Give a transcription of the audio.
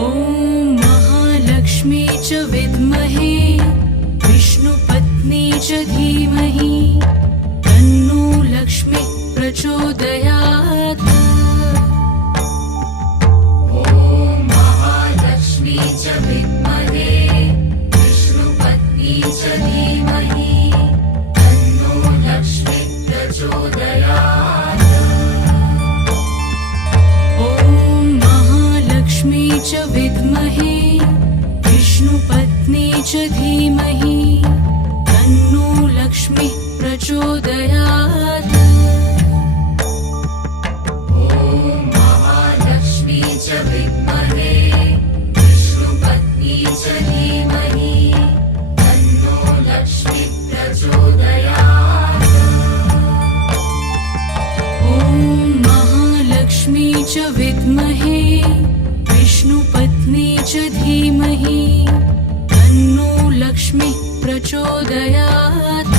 ॐ महालक्ष्मी च विद्महे विष्णुपत्नी च धीमहि तन्नो लक्ष्मी प्रचोदयात्। ॐ महालक्ष्मी च विद्महे विष्णुपत्नी च धीमहि तन्नो लक्ष्मी प्रचोदयात्। ॐ महालक्ष्मी च विद्महे विष्णुपत्नी च धीमहि तन्नो लक्ष्मी प्रचोदयात्। ॐ महालक्ष्मी च विद्महे विष्णुपत्नी च धीमहि तन्नो लक्ष्मी प्रचोदयात्। ॐ महालक्ष्मी च विद्महे विष्णुपत्नी च धीमहि तन्नो लक्ष्मी प्रचोदयात्।